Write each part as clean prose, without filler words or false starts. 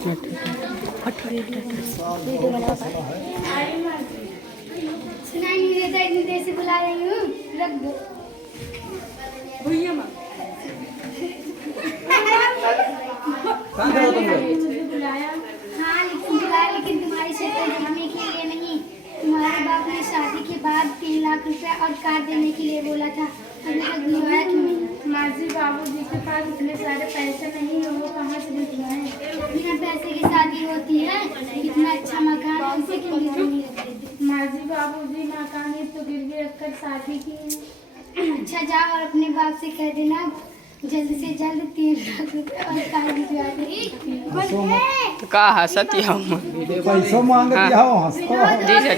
सुनाई नहीं देता, इतनी देर से बुला रही हूँ, रख दो भैया माँ। हाँ लेकिन बुलाया, लेकिन तुम्हारी शक्ल देखने के लिए नहीं। तुम्हारे बाप ने शादी के बाद 3 लाख रुपए और कार देने के लिए बोला था, अभी तक दिलवाया क्यों नहीं? माँ जी, बाबूजी के पास इतने सारे पैसे नहीं है, वो कहाँ से दिलवाए? बिना पैसे की शादी होती है? इतना अच्छा मकान है, उसे क्यों गिरवी नहीं रखते? माँ जी, बाबूजी मकान ही तो गिरवी रखकर शादी की। अच्छा जाओ और अपने बाप से कह देना जल्द से जल्द 3 लाख रुपए और कार भिजवा देगी। तो का हंसत ही हम पैसों मांग दिया हो हंसो। जी सर।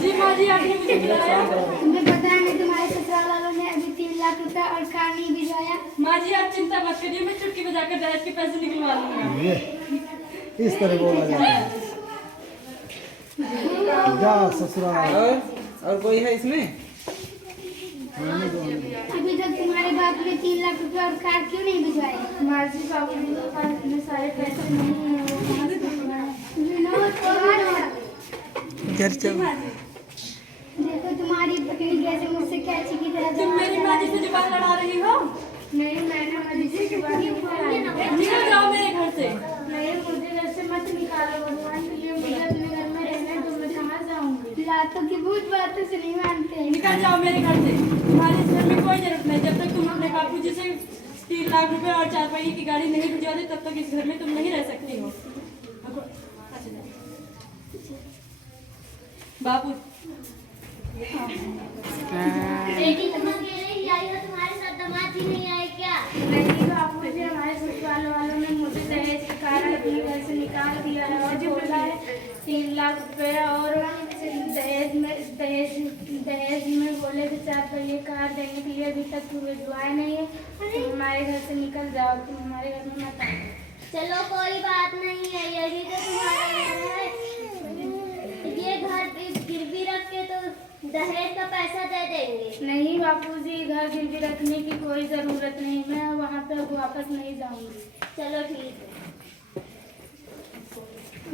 जी माँ जी, आपने मुझे बुलाया। तुम्हें पता है नहीं, तुम्हारे ससुराल वालों ने अभी 3 लाख रुपए और कार नहीं भिजवाया। माँ जी, आप चिंता मत करिए, मैं चुटकी बजाकर दहेज के पैसे निकलवा लूंगा। ये इस तरह बोला जाता है। जा ससुराल। और कोई है इसमें? अभी तक तुम्हारे बाप ने 3 लाख रुपए और कार क्यों नहीं भिजवाए? माँ जी, बाबूजी के पास इतने सारे पैसे नहीं है, वो कहाँ से भिजवाए? घर चल। देखो तुम्हारी पत्नी कैसे मुझसे कैची की तरह। तुम मेरी माँ जी से जुबान लड़ा रही हो? नहीं, मैंने माँ जी से जुबान नहीं लड़ाई। निकल जाओ मेरे घर से। नहीं, मुझे घर से मत निकालो, भगवान के लिए मुझे अपने घर में रहना है, तो मैं कहाँ जाऊँगी? लातों की भूत बातों से नहीं मानते। निकल जाओ मेरे घर से। तुम्हारे इस घर में कोई जरूरत नहीं। जब तक तुम अपने बापूजी से 3 लाख रुपए और 4 पहिए की गाड़ी नहीं भिजवा दे, तब तक इस घर में तुम नहीं रह सकती हो। बापू तुम्हारे साथ दामाद ही नहीं आए क्या? नहीं बाबूजी, हमारे ससुराल वालों ने मुझे दहेज के कारण अपने घर से निकाल दिया है और बोला है 3 लाख रुपए और दहेज में बोले कि 4 पहिए कार देने के लिए। अभी तक तुम भिजवाए नहीं है, तुम हमारे घर से निकल जाओ, तुम हमारे घर में मत आओ। चलो कोई बात नहीं है, यही तो तुम्हारा घर है। ये घर गिरवी रख के तो दहेज का पैसा दे देंगे। नहीं बापूजी, घर गिरवी रखने की कोई जरूरत नहीं, मैं वहाँ पे वापस नहीं जाऊँगी। चलो ठीक है।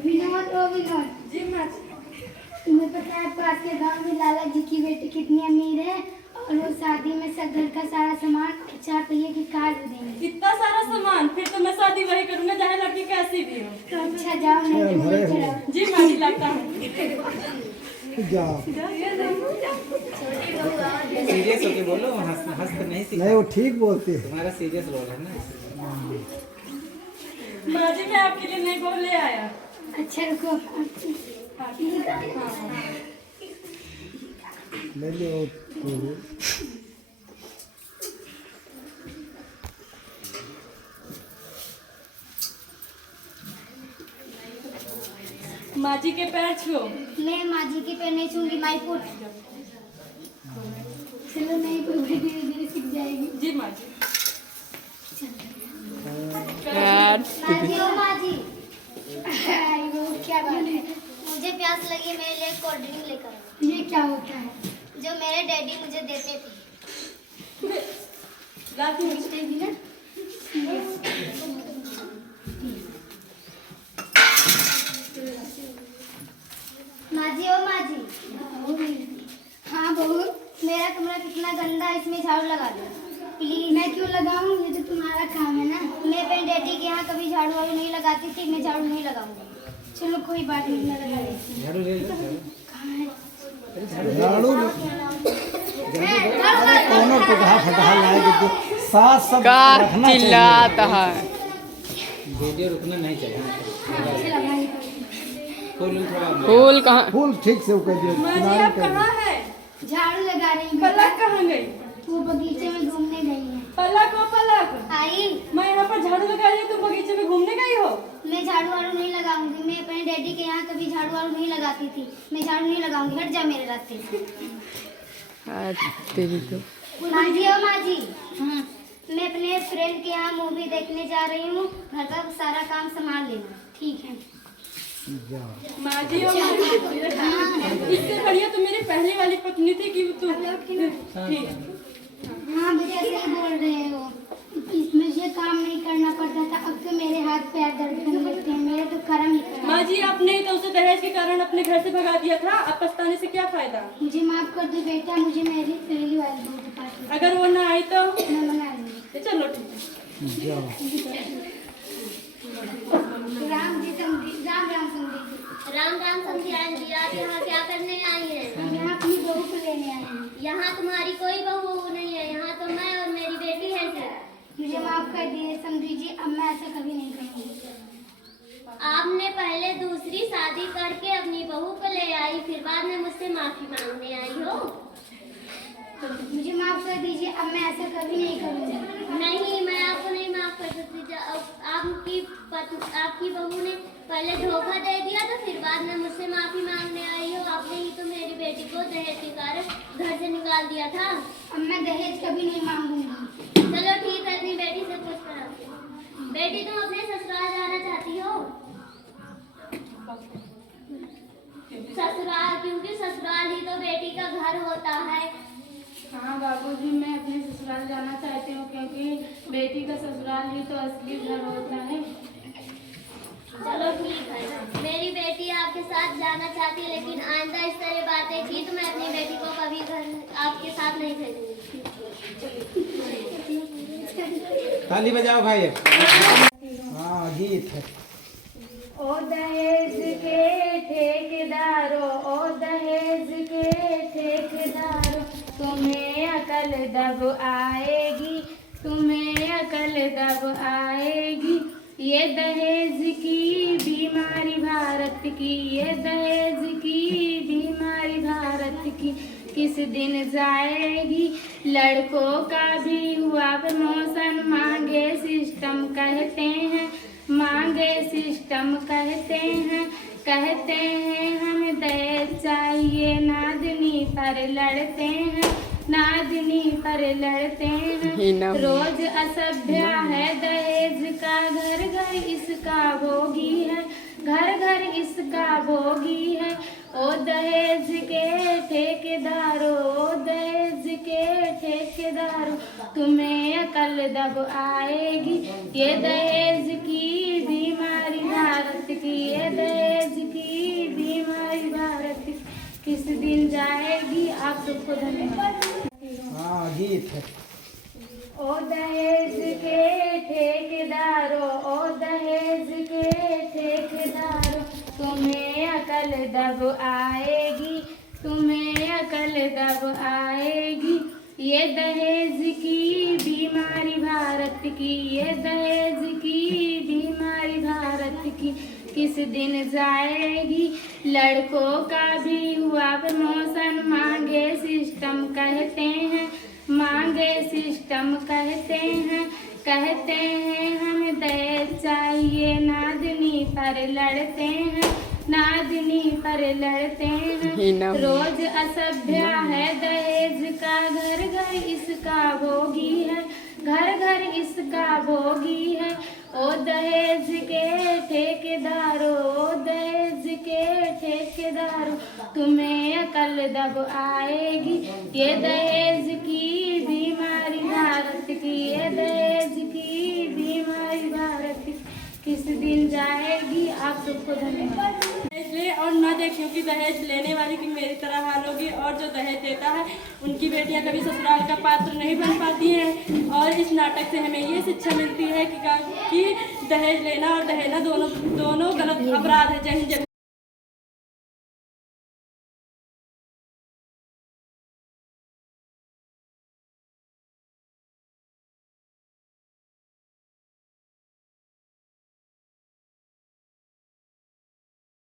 विनोद, ओ विनोद। जी माँ। तुम्हें पता है पास के गांव में लाला जी की बेटी कितनी अमीर है, और वो शादी में सब घर का सारा सामान 4 पहिए की कार भी देंगे। इतना सारा सामान? फिर तो मैं शादी वही करूँगा चाहे लड़की कैसी भी हो। तो अच्छा जाओ, नहीं तो मुझे चढ़ाओ। जी माँ जी, लगता है। जाओ। सीरियस होके बोलो, हंस तो नहीं सीखा। नहीं वो ठीक बोलती है। तुम्हारा सीरियस रोल है ना। माँ जी, मैं आपके लिए नहीं बोल ले आया। अच्छा रुको, ले लो। माँ जी के पैर छुओ। मैं माँ जी के पैर नहीं छूंगी, माई पुट। चलो नहीं, धीरे धीरे सीख जाएगी। जी माँ जी। माँ जी, ओ माँ जी। वो क्या बात है? मुझे प्यास लगी, मेरे लिए कोल्ड ड्रिंक लेकर। ये क्या होता है? जो मेरे डैडी मुझे देते थे। लाती हूँ। माँ जी, ओ माँ जी। हाँ बहू। मेरा कमरा कितना गंदा है, इसमें झाड़ू लगा दो प्लीज। मैं क्यों लगाऊं? ये तो तुम्हारा काम है ना। मैं अपने डैडी के यहाँ कभी झाड़ू वाड़ू नहीं लगाती थी, मैं झाड़ू नहीं लगाऊंगी। चलो कोई बात नहीं, मैं लगा देती हूँ। झाड़ू ले लो। झाड़ू दोनों को कहा फटा लाएगी, साथ सब का रखना चिल्लाता है। वीडियो रुकना नहीं चाहिए। फूल थोड़ा फूल कहाँ? फूल ठीक से उकर दियो। माँ जी, आप कहाँ है? झाड़ू लगा रही हूँ। पलक कहाँ गई? वो बगीचे में घूमने गई है। पलक हो पलक। आई, मैं यहाँ पर झाड़ू लगा रही हूँ, तुम बगीचे में घूमने गई हो? मैं झाड़ू वाड़ू नहीं लगाऊंगी। मैं अपने डैडी के यहाँ कभी झाड़ू वाड़ू नहीं लगाती थी, मैं झाड़ू नहीं लगाऊंगी। हट जा मेरे रास्ते से। तेरी तो माँ जी, ओ माँ जी। मैं अपने फ्रेंड के यहाँ मूवी देखने जा रही हूँ, घर का सारा काम संभाल लेना। ठीक है। माँ जी, ओ माँ जी। इससे बढ़िया तो मेरी पहली वाली पत्नी थी कि तू। ठीक है। हाँ भैया सही बोल रहे हो, इसमें ये काम नहीं करना पड़ता था, अब तो मेरे हाथ पैर दर्द करने लगते हैं। मेरे तो कर्म ही खराब माँ जी, आपने तो उसे दहेज के कारण अपने घर से भगा दिया था, अब पछताने से क्या फायदा? मुझे माफ कर दो बेटा, मुझे मेरी पहली वाली बहू के पास अगर वो ना आई तो मैं मना लूंगी। चलो ठीक है। जाओ। राम जी समझी, राम राम समझी। राम राम समझाएं जी। आप यहाँ क्या करने आई हैं? हम यहाँ अपनी बहू को लेने आए हैं। यहाँ तुम्हारी कोई बहू नहीं है, यहाँ तो मैं और मेरी बेटी है सिर्फ। मुझे माफ कर दिए समझी जी, अब मैं ऐसा कभी नहीं करूँगी। आपने पहले दूसरी शादी करके अपनी बहू को ले आई, फिर बाद में मुझसे माफी मांगने आई हो। मुझे माफ कर दीजिए, अब मैं ऐसा कभी नहीं करूँगी। नहीं, मैं आपको नहीं माफ कर सकती। आपकी बहू ने पहले धोखा दे दिया तो फिर बाद में मुझसे माफी मांगने आई हो। आपने ही तो मेरी बेटी को दहेज के कारण घर से निकाल दिया था। अब मैं दहेज कभी नहीं मांगूंगी। चलो ठीक है, अपनी बेटी से पूछ कर आते हैं। बेटी, तुम अपने ससुराल जाना चाहती हो? ससुराल, क्योंकि ससुराल ही तो बेटी का घर होता है। हाँ बाबूजी, मैं अपने ससुराल जाना चाहती हूँ, क्योंकि बेटी का ससुराल ही तो असली घर होता है। चलो ठीक है, मेरी बेटी आपके साथ जाना चाहती है, लेकिन आइंदा इस तरह बातें की तो मैं अपनी बेटी को कभी घर आपके साथ नहीं भेजूंगी। ताली बजाओ भाई। हाँ गीत है। ओ दहेज के ठेकेदारों, ओ दहेज के ठेकेदारों, तुम्हें अकल दब आएगी, तुम्हें अकल दब आएगी। ये दहेज की बीमारी भारत की, ये दहेज की बीमारी भारत की किस दिन जाएगी। लड़कों का भी हुआ प्रमोशन, मांगे सिस्टम कहते हैं, मांगे सिस्टम कहते हैं, कहते हैं हमें दहेज चाहिए, नादनी पर लड़ते हैं, नादनी पर लड़ते हैं। रोज असभ्य है दहेज का, घर घर इसका भोगी है, घर घर इसका भोगी है। ओ दहेज के ठेकेदारों, ओ दहेज के ठेकेदारों, तुम्हें अकल दब आएगी। ये दहेज की बीमारी भारत की, ये दहेज की बीमारी भारत की किस दिन जाएगी। आप सबको धन्यवाद। हाँ गीत है। ओ दहेज के ठेकेदारों, ओ दहेज के ठेकेदारों, तुम्हें अकल दब आएगी, तुम्हें अकल दब आएगी। ये दहेज की बीमारी भारत की, ये दहेज की बीमारी भारत की किस दिन जाएगी। लड़कों का भी हुआ प्रमोशन, मांगे सिस्टम कहते हैं, मांगे सिस्टम कहते हैं, कहते हैं हमें दहेज चाहिए, नादनी पर लड़ते हैं, नादनी पर लड़ते हैं। रोज असभ्य है दहेज का, घर घर इसका भोगी है, घर घर इसका भोगी है। ओ दहेज के ठेकेदारों, ओ दहेज के ठेकेदारों, तुम्हें अकल दब आएगी। ये दहेज की बीमारी भारत की, ये दहेज की बीमारी भारत की किस दिन जाएगी। आप सबको धन्यवाद। दहेज ले और ना देखियो कि दहेज लेने वाली की मेरी तरह हाल होगी, और जो दहेज देता है उनकी बेटियां कभी ससुराल का पात्र नहीं बन पाती हैं। और इस नाटक से हमें ये शिक्षा मिलती है कि दहेज लेना और दहेना दोनों गलत अपराध है। जय हिंद।